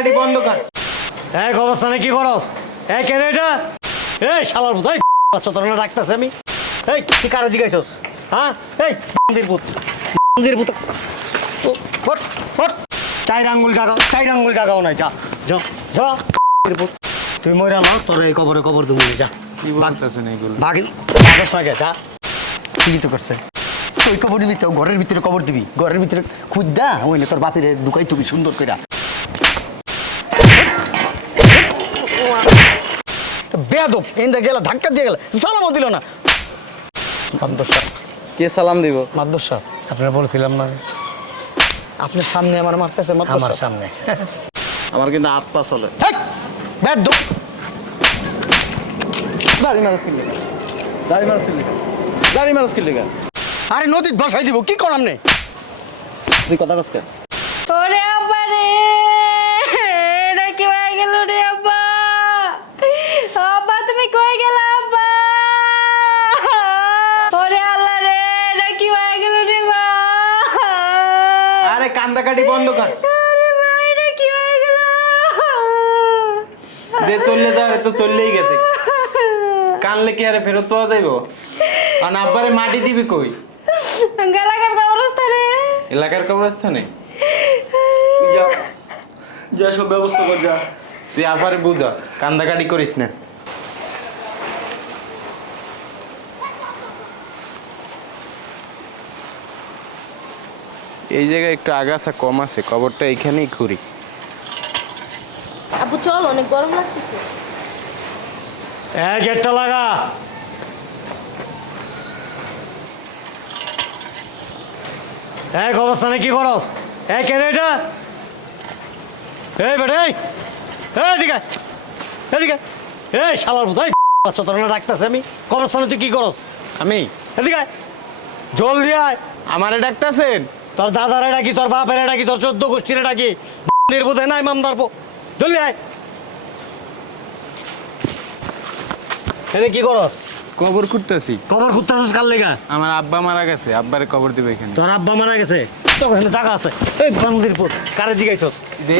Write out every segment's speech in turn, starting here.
কান্দাকাটি বন্ধ কর। এই অবস্থানে কি করস? এই কেন এটা? এই শালার ভূত এই বাচ্চা তোর না ডাকতেছে আমি। এই কি কারে জিগাইছস হ্যাঁ? এই মন্দির ভূত মন্দির ও, ফট ফট। চাই আঙ্গুল জাগাও চাই আঙ্গুল জাগাও নাই যা। যা যা। তুই মরে আলো তোর এই কবরে কবর দেবো যা। ভাগিন ভাগস না যা। কি তো করছে। তুই কবর দিবি তো ঘরের ভিতরে কবর দিবি। ঘরের ভিতরে খুদ্দা ওই না তোর বাপের ঢুকাই তুমি সুন্দর কইরা। বেয়াদব। এন্দা গেল ধাক্কা দিয়ে গেল। সালামও দিল না। মাদ্দশা কে সালাম দিব? মাদ্দশা আপনারা বলছিলাম না। আপনার সামনে আমার মারতেছে আমার সামনে। আমার কিন্তু হাত পা চলে। বেয়াদব! দাড়ি মারাস কিনলে দাড়ি মারাস কিনলে দাড়ি মারাস কিনলে আরে নদীত বসাই দিব কি করাম নে? তুই কথা কস কেন আরে বন্ধ কর। আরে মা এটা কি হয়ে গেল? যে চললে যাবে তো চললেই গেছে। কানলে কি আরে ফেরত পাওয়া যাইব? আর আব্বারে মাটি দিবি কই? এলাকার কবরস্থানে। এলাকার কবরস্থানে? যা যা সব ব্যবস্থা কর যা। তুই আবারে বুঝা কান্দাকাটি করিস না। এই জায়গায় একটু আগাছা কম আছে কবরটা এইখানেই খুঁড়ি আব্বু চল অনেক গরম লাগতেছে। এই গেটটা লাগা। এই অবস্থানে কি করস? এই কেন এটা? এই বেটা এই এই এদিকে এদিকে এই শালার এই বাচ্চা তোর ডাকতেছে আমি। কবরস্থানে তুই কি করস? আমি। এদিকে আয়। জলদি আয়। আমারে ডাকতাছেন? তোর দাদারে ডাকি তোর বাপের ডাকি তোর চোদ্দ গোষ্ঠীরে ডাকি নির্বোধে নাই মামদার জলদি আয়। এনে কি করস? কবর খুঁড়তেছি। কবর খুঁজতেছিস কার লেগা? আমার আব্বা মারা গেছে আব্বারে কবর দিবে এখানে। তোর আব্বা মারা গেছে? তোর এখানে জায়গা আছে। এই বান্দির পুত কারে জিগাইছস?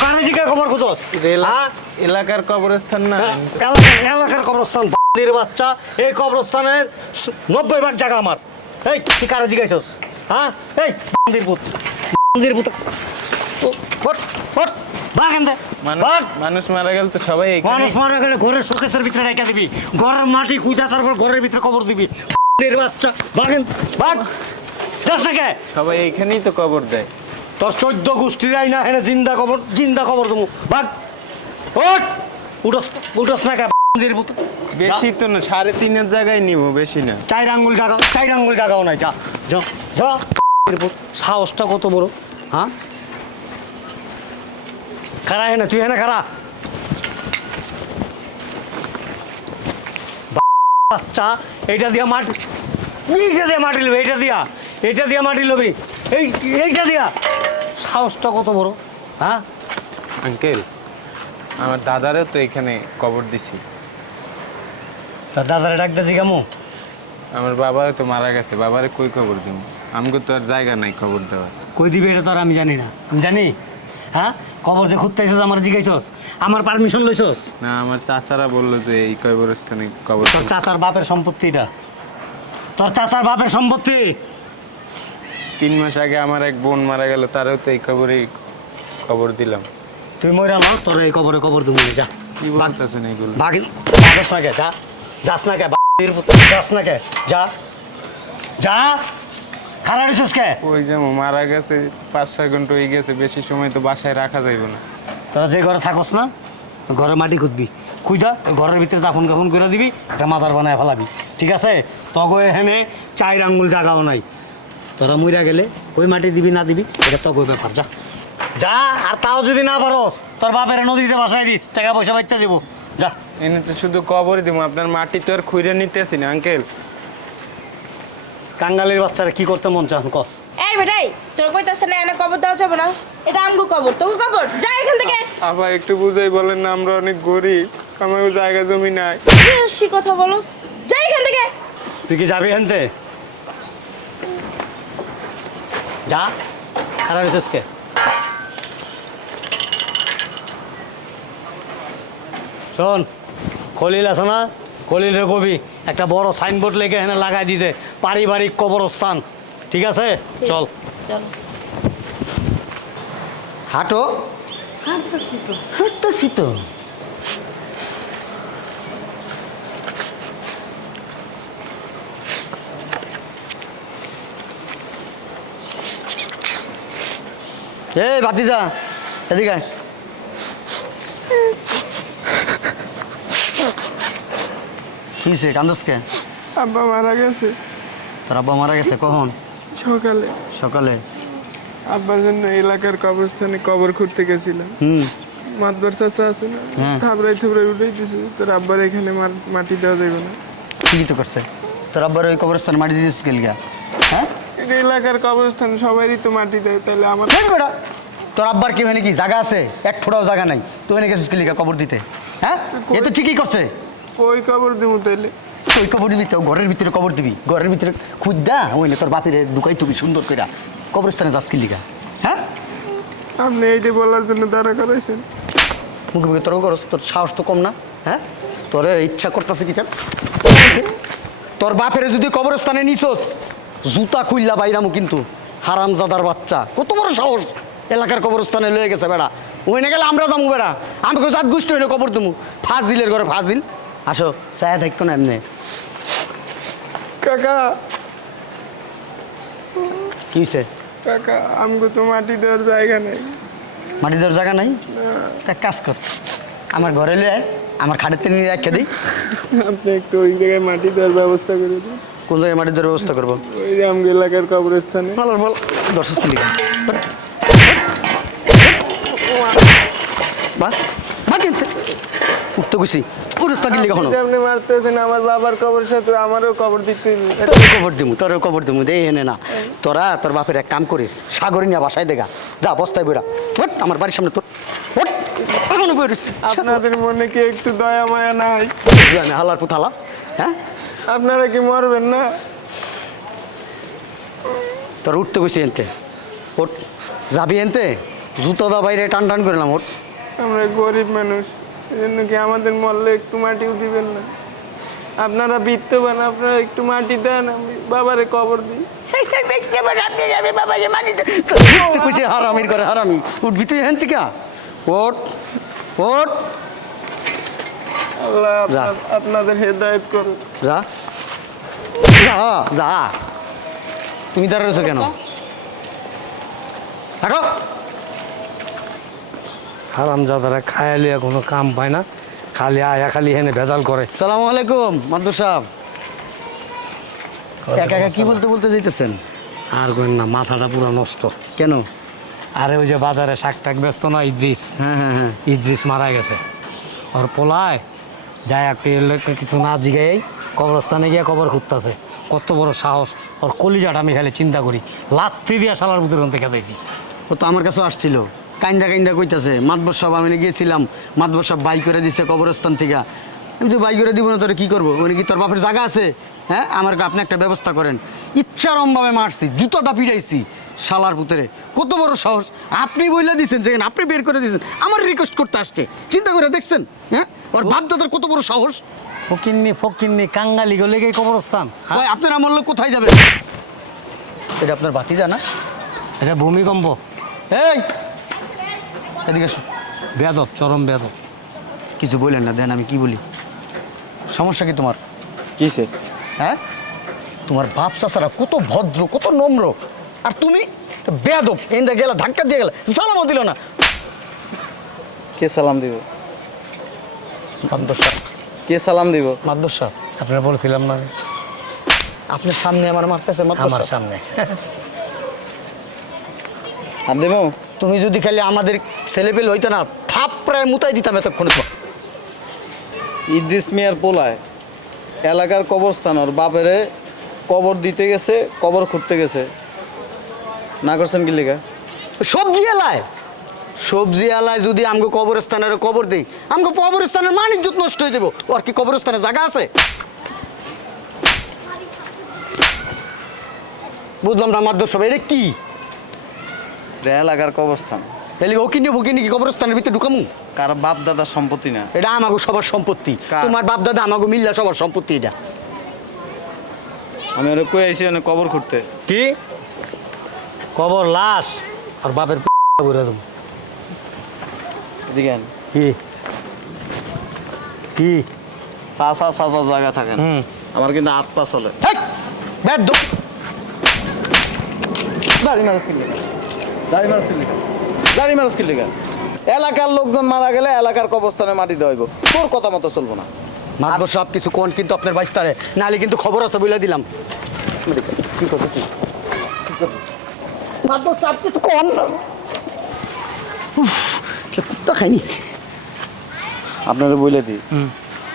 কারে জিগা খুঁজস এলা- হ্যাঁ? এলাকার কবরস্থান না। এলাকার এলাকার কবরস্থান। বান্দির বাচ্চা এই কবরস্থানের নব্বই ভাগ জায়গা আমার। এই তুই কারে জিগাইছস? হ্যাঁ? এই বান্দির পুত বান্দির পুত ও, ফট ফট ভাগ এনতে মানুষ মারা গেল তো সবাই মানুষ মারা গেলে ঘরের শোকেসের ভিতরে রেখে দিবি। ঘরের মাটি খুঁজা তারপর ঘরের ভিতরে কবর দিবি। বাচ্চা। কে? সবাই এইখানেই তো কবর দেয়। তোর চোদ্দ জিন্দা খবর জিন্দা খবর তুমি ভাগ ওট উঠস উঠস না কে? বেশি তো না সাড়ে তিনের জায়গায় নিব বেশি না। চার আঙ্গুল জাগাও চার আঙ্গুল জাগাও নাই যা যা যা। সাহসটা কত বড় হ্যাঁ? খারা হেনে তুই হেনে খারা বাচ্চা এইটা দিয়া মাটি এইটা দিয়া মাটি লবি এইটা দিয়া এইটা দিয়া মাটি লবি এই এইটা দিয়া। সাহসটা কত বড় হ্যাঁ? আঙ্কেল আমার দাদারও তো এখানে কবর দিছি। তার দাদারে ডাক দিয়েছি কেমন আমার বাবাও তো মারা গেছে বাবারে কই খবর দিব আমাকে তো আর জায়গা নাই খবর দেওয়ার। কই দিবি এটা তো আর আমি জানি না। আমি জানি? হ্যাঁ? কবর যে খুঁজতে আইসস আমার জিগাইছস আমার পারমিশন লইছস? না আমার চাচারা বলল যে এই কবরস্থানে কবর তোর চাচার বাপের সম্পত্তি এটা তোর চাচার বাপের সম্পত্তি? তিন মাস আগে আমার এক বোন মারা গেল তারও তো এই কবরে খবর দিলাম। তুই মরে আলো তোর এই কবরে কবর দেবো যা। কি বলতেছেন বাগিন বাগস না যা। যাস না কে যাস না কে যা। যা। খারাপ কে? ওই যেমন মারা গেছে পাঁচ ছয় ঘণ্টা হয়ে গেছে বেশি সময় তো বাসায় রাখা যাইব না। তোরা যে ঘরে থাকস না ঘরে মাটি খুঁজবি খুঁজা ঘরের ভিতরে দাফন কাফন করে দিবি একটা মাজার বানায় ফেলাবি। ঠিক আছে? তগো এখানে চার আঙ্গুল জাগাও নাই। তোরা মইরা গেলে ওই মাটি দিবি না দিবি এটা তগো ব্যাপার যা। যা আর তাও যদি না পারস তোর বাপের নদীতে বাসায় দিস টাকা পয়সা বাচ্চা যাব যা। এনে তো শুধু কবরই দিব আপনার মাটি তো আর খুঁড়ে নিতে আসি না আঙ্কেল। কাঙ্গালির বাচ্চারা কি করতে মন চান ক এই বেটাই তোর কইতাছে না এনে কবর যাবে না? এটা আমগো কবর তোকে কবর যা এখান থেকে। আবার একটু বুঝাই বলেন না আমরা অনেক গরিব আমার জায়গা জমি নাই। কথা যা এখান থেকে। তুই কি যাবি হেনতে যা খারাপ শোন। খলিল আছে না? খলিলের কবি একটা বড় সাইনবোর্ড লেগে এখানে লাগাই দিতে পারিবারিক কবরস্থান। ঠিক আছে? চল। চলো। হাঁটো। হাঁটতেছি তো। হাঁটতেছি তো। এই বাতিজা এদিকে। কি সে কান্দসকে? আব্বা মারা গেছে। তোর আব্বা মারা গেছে কখন? সকালে। সকালে? আব্বার জন্য এলাকার কবরস্থানে কবর খুঁড়তে গেছিলাম। হুম। মাতবার চাচা আছে না হ্যাঁ। থাবড়াই থাবড়াই উঠেই দিছে তোর আব্বার এখানে মাটি দেওয়া যাবে না। ঠিকই তো করছে। তোর আব্বার ওই কবরস্থান মাটি দিয়েছিস গেল গা হ্যাঁ? এটা এলাকার কবরস্থান সবারই তো মাটি দেয় তাহলে আমার তোর আব্বার কি মানে কি জায়গা আছে? এক ফোটাও জায়গা নাই। তুই এনে গেছিস কবর দিতে? হ্যাঁ? এ তো ঠিকই করছে। ওই কবর দেবো তাইলে? তুই কবর দিবি তো? ঘরের ভিতরে কবর দিবি। ঘরের ভিতরে খুদ্দা ওই না তোর বাপের ঢুকাই তুমি সুন্দর করে কবরস্থানে যাস কি লিগা? হ্যাঁ? আপনি এইটা বলার জন্য দাঁড়া করাইছেন। মুখে মুখে তোর করস তোর সাহস তো কম না হ্যাঁ? তোর ইচ্ছা করতেছে কি? তোর বাপের যদি কবরস্থানে নিছস জুতা খুললা বাইরামু কিন্তু হারামজাদার বাচ্চা। কত বড় সাহস! এলাকার কবরস্থানে লয়ে গেছে বেড়া। ওই না গেলে আমরা দামু বেড়া। আমি কেউ জাত গোষ্ঠী হইলে কবর দেবো ফাজিলের ঘরে ফাজিল। আসো ছায়া থাকতো না এমনি। কাকা। কি হয়েছে কাকা আমগো তো মাটি দেওয়ার জায়গা নেই। মাটি দেওয়ার জায়গা নাই? তা কাজ কর। আমার ঘরে লয়ে আমার খাটের নিয়ে রেখে দিই। আপনি একটু ওই জায়গায় মাটি দেওয়ার ব্যবস্থা করে দিন। কোন জায়গায় মাটি দেওয়ার ব্যবস্থা করব? ওই যে আমগো এলাকার কবরস্থানে। ভালো বল দর্শক লিখা বা বা কিনতে খুশি। উঠে থাকি লিখা হলো আপনি মারতেছেন আমার বাবার কবর সাথে আমারও কবর দিতে। তোর খবর দিমু তোর খবর দিমু দে এনে না। তোরা তোর বাপের এক কাম করিস সাগরে নিয়ে বাসায় দেখা যা বস্তায় বইরা। ওট আমার বাড়ির সামনে তোর। ওট এমন বইরিস আপনাদের মনে কি একটু দয়া মায়া নাই? হালার পুথালা হ্যাঁ? আপনারা কি মরবেন না? তোর উঠতে খুশি এনতে। ওট যাবি এনতে? জুতো দা বাইরে টান টান করলাম ওট আমরা গরিব মানুষ। এই জন্য কি আমাদের মরলে একটু মাটিও দিবেন না? আপনারা বিত্তবান আপনারা একটু মাটি দেন আমি বাবারে কবর দিই। হারামির করে হারামি? উঠবি তুই হেন থেকে? ওট ওট আল্লাহ আপনাদের হেদায়েত করুন যা। যা যা। তুমি দাঁড়া রয়েছো কেন? হাঁটো। হারাম যাদারা খায়ালি কোনো কাম পায় না খালি আয়া খালি হেনে ভেজাল করে। সালাম আলাইকুম মাদু সাহেব। একা একা কি বলতে বলতে যাইতেছেন? আর কোন না মাথাটা পুরো নষ্ট। কেন? আরে ওই যে বাজারে শাক টাক ব্যস্ত না ইদ্রিস? হ্যাঁ হ্যাঁ হ্যাঁ। ইদ্রিস মারা গেছে। ওর পোলায় যায় কিছু না জিগাই কবরস্থানে গিয়ে কবর খুঁজতেছে। কত বড় সাহস। ওর কলিজাটা আমি খালি চিন্তা করি। লাত্তি দিয়া শালার ভিতরে দিয়েছি ও তো আমার কাছে আসছিল। কাইন্দা কাইন্দা কইতাছে মাতবর সাহেব আমি গিয়েছিলাম মাতবর সাহেব বাই করে দিছে কবরস্থান থেকে। আমি তো বাই করে দিব না তোর কি করব? উনি কি তোর বাপের জায়গা আছে? হ্যাঁ আমার আপনি একটা ব্যবস্থা করেন। ইচ্ছারমভাবে মারছি জুতো দা পিড়াইছি শালার পুতরে। কত বড় সাহস। আপনি বইলা দিচ্ছেন যে আপনি বের করে দিয়েছেন আমার রিকোয়েস্ট করতে আসছে। চিন্তা করে দেখছেন? হ্যাঁ? ওর বাপ দাদার কত বড় সাহস? ফকিন্নি ফকিন্নি কাঙ্গালি গলে গিয়ে কবরস্থান। হ্যাঁ? ভাই আপনার আমার লোক কোথায় যাবে? এটা আপনার বাতি জানা এটা ভূমিকম্প। এই! এদিকে এসো। বেদব চরম বেদব কিছু বললেন না দেন আমি কি বলি? সমস্যা কি তোমার? কিসে? হ্যাঁ? তোমার বাপ চাচারা কত ভদ্র কত নম্র। আর তুমি? বেয়াদব এন্দা গেলা ধাক্কা দিয়ে গেলে সালামও দিল না। কে সালাম দিব? মাদ্রাসা। কে সালাম দিব? মাদ্রাসা। আপনারা বলছিলাম না? আপনার সামনে আমার মারতেছে আমার সামনে। আর দেবো? তুমি যদি খালি আমাদের ছেলেপেলে হইতো না থাপ প্রায় মুতাই দিতাম এতক্ষণে তো। ইদ্রিস মিয়ার পোলায় এলাকার কবরস্থান ওর বাপেরে কবর দিতে গেছে কবর খুঁড়তে গেছে। না করছেন কি লেখা সবজি এলায়? সবজি এলায় যদি আমগো কবরস্থানের কবর দেই আমগো কবরস্থানের মানিক মানিজ্য নষ্ট হয়ে দেবো ওর কি কবরস্থানে জায়গা আছে? বুঝলাম না মাদ্রাসা এটা কি? এলাকার কবরস্থান। তাহলে ও কিনে ভুকিনি কি কবরস্থানের ভিতরে ঢুকামু? কার বাপ দাদার সম্পত্তি না। এটা আমাগো সবার সম্পত্তি? তোমার বাপ দাদা আমাগো মিল্লা সবার সম্পত্তি এটা। আমি ওরা কই আইছি মানে কবর করতে কি? কবর লাশ আর বাপের বলে দেবো। এদিকে আন। কি? কি? চাচা চাচা জায়গা থাকেন। আমার কিন্তু হাত পা চলে। হেই, ব্যাট দাড়ি মারাস কিনলে দাড়ি এলাকার লোকজন মারা গেলে এলাকার কবরস্থানে মাটি দেওয়া হইব। তোর কথা মতো চলবো না। মাতবর সব কিছু কোন কিন্তু আপনার বাইস্তারে নাহলে কিন্তু খবর আছে বলে দিলাম। কি করতেছিস মাতবর সব কিছু কোন? কুত্তা খাইনি আপনারা বলে দিই।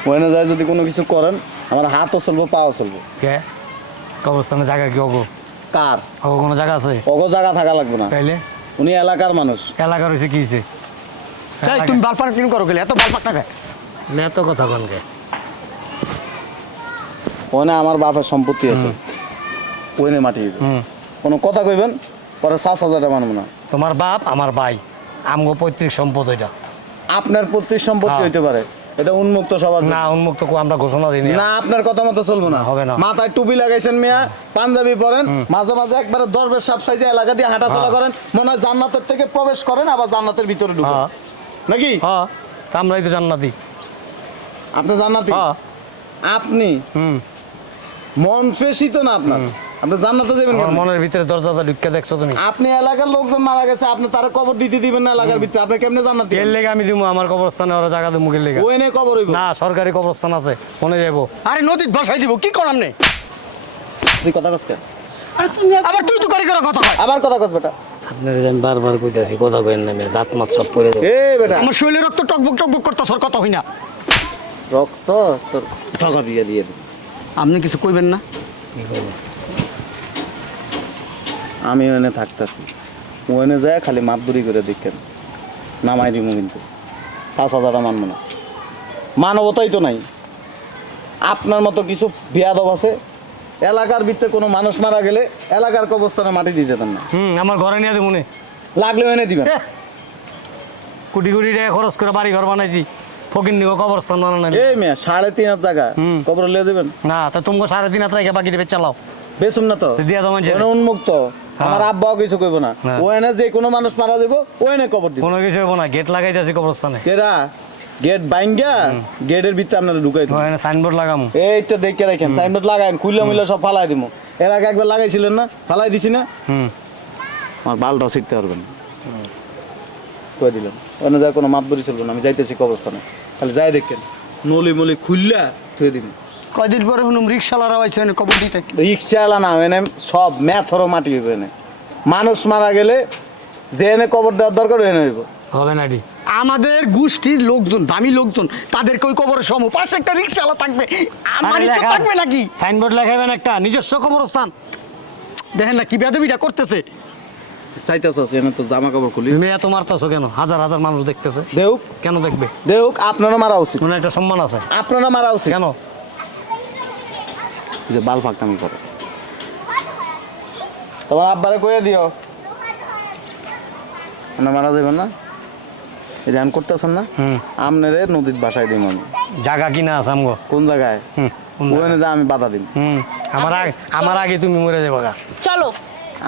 ওখানে যায় যদি কোনো কিছু করেন আমার হাতও চলবো পাও চলবো। কে? কবরস্থানে জায়গা কি অগো কার? কোনো জায়গা আছে? অগো জায়গা থাকা লাগবে না। তাইলে? উনি এলাকার মানুষ। এলাকা রয়েছে কি হয়েছে এই, তুমি বালপান কিন করো গেলে এত বালপান টাকা এত কথা কনকে ওখানে আমার বাপের সম্পত্তি আছে। ওখানে মাটি কোনো কথা কইবেন? পরে সাত হাজারটা মানবো না। তোমার বাপ আমার ভাই। আমগো পৈতৃক সম্পদ ওইটা। আপনার প্রত্যেক সম্পত্তি হ্যাঁ। হইতে পারে। এটা উন্মুক্ত সবার না উন্মুক্ত কো আমরা ঘোষণা দিই না আপনার কথা মতো চলবো না। হবে না। মাথায় টুপি লাগাইছেন মিয়া পাঞ্জাবি পরেন মাঝে মাঝে একবারে দরবেশ সাপ সাইজে এলাকা দিয়ে হাঁটাচলা হ্যাঁ। করেন মনে হয় জান্নাতের থেকে প্রবেশ করেন আবার জান্নাতের ভিতরে ঢুকেন। হ্যাঁ। নাকি? হ্যাঁ তা আমরাই তো জান্নাতি। আপনি জান্নাতি? হ্যাঁ। আপনি? হুম। মন ফ্রেশই তো না আপনার। আপনি জান্নাতে যাবেন আমার মনের ভিতরে দরজাটা ঢুকে দেখছ তুমি? আপনি এলাকার লোকজন মারা গেছে আপনি তারা কবর দিতে দিবেন না এলাকার ভিতরে। আপনি কেমনে জান্নাতি এর লেগে আমি দিব আমার কবরস্থানে ওরা জায়গা দেবো মুখের লেগে। ওই নে কবর হইব। না সরকারি কবরস্থান আছে মনে যাব আরে নদীত বসাই দিব কি নে? তুই কথা কস আবার তুই তো করে করে কথা কয়। আবার কথা কস বেটা। আপনার আমি বারবার কইতাছি কথা কইেন না দাঁত মাত সব পড়ে যাবে। এ বেটা। আমার শরীরে রক্ত টকবক টকবক করতেছ কথা হই না। রক্ত তোর দিয়ে দিয়ে আপনি কিছু কইবেন না? আমি ওখানে থাকতেছি। ওখানে যায় খালি মাতদুরি করে দেখেন। নামাই দিব কিন্তু। সাত হাজারটা মানবো না। মানবতাই তো নাই। আপনার মতো কিছু বিয়াদব আছে। এলাকার ভিতরে কোনো মানুষ মারা গেলে এলাকার কবস্থানে মাটি দিতে দেন না। হুম আমার ঘরে নিয়ে দেবো নে। লাগলে এনে দিবেন। কোটি কোটি টাকা খরচ করে বাড়ি ঘর বানাইছি। ফকির নিগো কবরস্থান বানানো এই মেয়ে সাড়ে তিন হাজার টাকা। কবর লিয়ে দেবেন? না তা তুমি সাড়ে তিন হাত রেখে বাকি দেবে চালাও বেসুন না তো। দিয়া। ওখানে উন্মুক্ত। আমার আব্বাও কিছু কইব না। হ্যাঁ। ওখানে যে কোনো মানুষ মারা দেবো ওখানে কবর দিব। কোনো কিছু হইব না গেট লাগাইতেছি কবরস্থানে। কেরা গেট বাইঙ্গা গেটের ভিতরে আপনারা ঢুকাই দিন ওখানে সাইনবোর্ড লাগামো। এইটা দেখে রাখেন সাইনবোর্ড লাগাইন খুললে মুইলে সব ফালাই দিব এর আগে একবার লাগাইছিলেন না? ফালাই দিছি না? হুম। আমার বালটা ছিটতে পারবেন। কয়ে দিলাম ওখানে যায় কোনো মাতবরি চলবে না আমি যাইতেছি কবরস্থানে। খালি যাই দেখেন। নলি মলি খুললা থুয়ে দিন কয়দিন পরে শুনুম রিক্সালারা এনে কবর দিতে? রিক্সা এলা না এনে সব ম্যাথরও মাটি হইব এনে। মানুষ মারা গেলে যে এনে কবর দেওয়ার দরকার এনে হইব। হবে না ডি আমাদের গোষ্ঠীর লোকজন দামি লোকজন তাদেরকে ওই কবরের সম পাশে একটা রিক্সাওয়ালা থাকবে। আমার ইজ্জত থাকবে নাকি? সাইনবোর্ড লেখাবেন একটা নিজস্ব কবরস্থান। দেখেন না কি বেদবিটা করতেছে। চাইতেছ এনে তো জামা কাপড় খুলি। তুমি এত মারতেছো কেন? হাজার হাজার মানুষ দেখতেছে। দেউক। কেন দেখবে? দেউক আপনারা মারা উচিত। মনে একটা সম্মান আছে। আপনারা মারা উচিত। কেন? যে বাল ফাঁকটামি করে। তোমার আব্বারে কয়ে দিও। আপনার মারা যাবেন না। এই ধ্যান করতেছেন না? হুম। আমনেরে নদীর বাসায় দিম আমি। জায়গা কিনা আছে আমগো? কোন জায়গায়? ওখানে যা আমি বাধা দিম। আমার আগে আমার আগে তুমি মরে যাবে গা। চলো।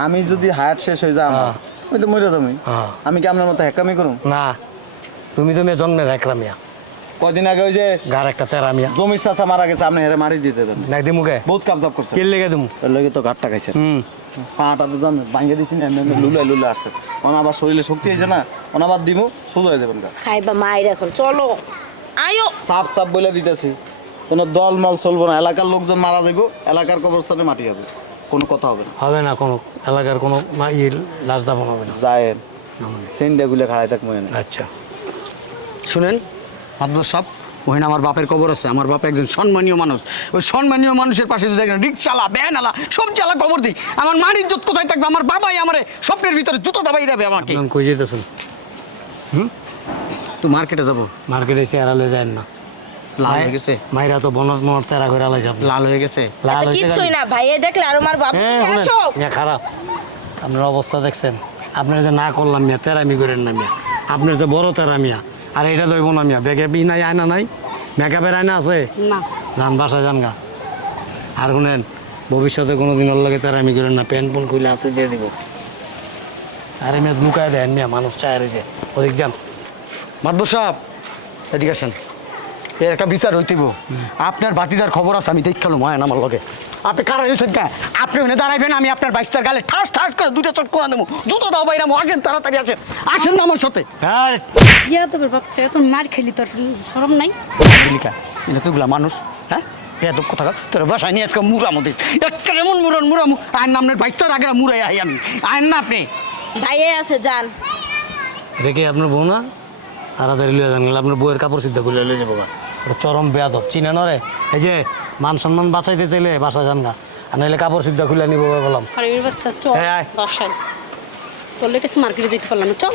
আমি যদি হায়াত শেষ হয়ে যা আমার হ্যাঁ। ওই তো মরে তুমি হ্যাঁ। আমি কি আপনার মতো হ্যাকামি করুন না তুমি তুমি জন্মের একরামিয়া কদিন আগে ওই যে গার একটা তেরামিয়া জমির চাচা মারা গেছে আপনি হেরে মারি দিতে দেন। নাই দিমুকে বহুত কাবজাব করছে। কে লেগে দিমু। ওর লগে তো ঘাটটা খাইছে। হুম। পাটা তো জান ভাঙে দিছি না এমনি এমনি লুলে লুলে আসছে। ওনা আবার শরীরে শক্তি হয়েছে না ওনা আবার দিমু সোজা হয়ে যাবেন গা। খাইবা মায়ের এখন চলো। আয়ো। সাপ সাপ বলে দিতেছি। কোনো দল মল চলবো না এলাকার লোকজন মারা যাব এলাকার কবরস্থানে মাটি হবে কোনো কথা হবে না। হবে না কোনো এলাকার কোনো ইয়ে লাশ দাফন হবে না। যায় সেন্ডা গুলে খাড়াই থাক মনে আচ্ছা। শুনেন মাদবর সাহেব ওখানে আমার বাপের কবর আছে আমার বাপ একজন সম্মানীয় মানুষ। ওই সম্মানীয় মানুষের পাশে যদি দেখেন রিক্সালা ব্যানালা সব চালা কবর দিই। আমার মার ইজ্জত কোথায় থাকবে? আমার বাবাই আমার স্বপ্নের ভিতরে জুতো দাবাই যাবে আমাকে। আমি কই যেতেছেন? তো মার্কেটে যাব। মার্কেটে এসে এড়ালে যায় না। লাল হয়ে গেছে। মাইরা তো বনর মনর তেরা করে আলাই যাব। লাল হয়ে গেছে। লাল এত হইছে কিচ্ছুই না ভাইয়ে দেখলে আর আমার বাবা হ্যাঁ আসো শুনেন, ইয়া খারাপ। আপনার অবস্থা দেখছেন। আপনার যে না করলাম মিয়া তেরামি করেন না মিয়া। আপনার যে বড় তেরামিয়া আর এটা দইব না মিয়া। বেগে বি নাই আয়না নাই মেকআপের আয়না আছে। না। যান বাসায় যান গা। আর শুনেন ভবিষ্যতে কোনো দিন লাগে আমি করেন না প্যান পুন খুলে আছে দিয়ে দিব। আরে মেয়ে লুকায় দেন মিয়া মানুষ চায় রয়েছে ওদিক যান। মাতবর সাহেব এদিকে আসেন। এর একটা বিচার হইতেব আপনার বাতিদার খবর আছে আমি দেখাল ময় আমার লগে। আপনি কারা হয়েছেন কে? আপনি ওখানে দাঁড়াইবেন আমি আপনার বাইশটার গালে ঠাস ঠাস করে দুটো চট করে দেবো। জুতো দাও বাইরে আসেন তাড়াতাড়ি আসেন। আসেন না আমার সাথে। হ্যাঁ। ইয়া তোর বাচ্চা তোর মার খেলি তোর শরম নাই? দিলিকা এটা তুগুলা মানুষ হ্যাঁ? বেদব কথা কর। তোর বাসায় নিয়ে আজকে মুরা মধ্যে একটা এমন মুরন মুরামু আর নামের বাইশটার আগে মুরাই আই আমি। আইন না আপনি। ভাইয়ে আছে যান। রেখে আপনার বউ না? তাড়াতাড়ি লিয়ে যান গেলে আপনার বউয়ের কাপড় সিদ্ধ করে লিয়ে যাব চরম বেয়াদব চিনে নরে এই যে মান সম্মান বাঁচাইতে চাইলে বাসা যান গা। আর নাহলে কাপড় সিদ্ধা খুলে নিবো বললাম। আর চল। বাসায়। তোর লেগে মার্কেটে যেতে পারলাম চল।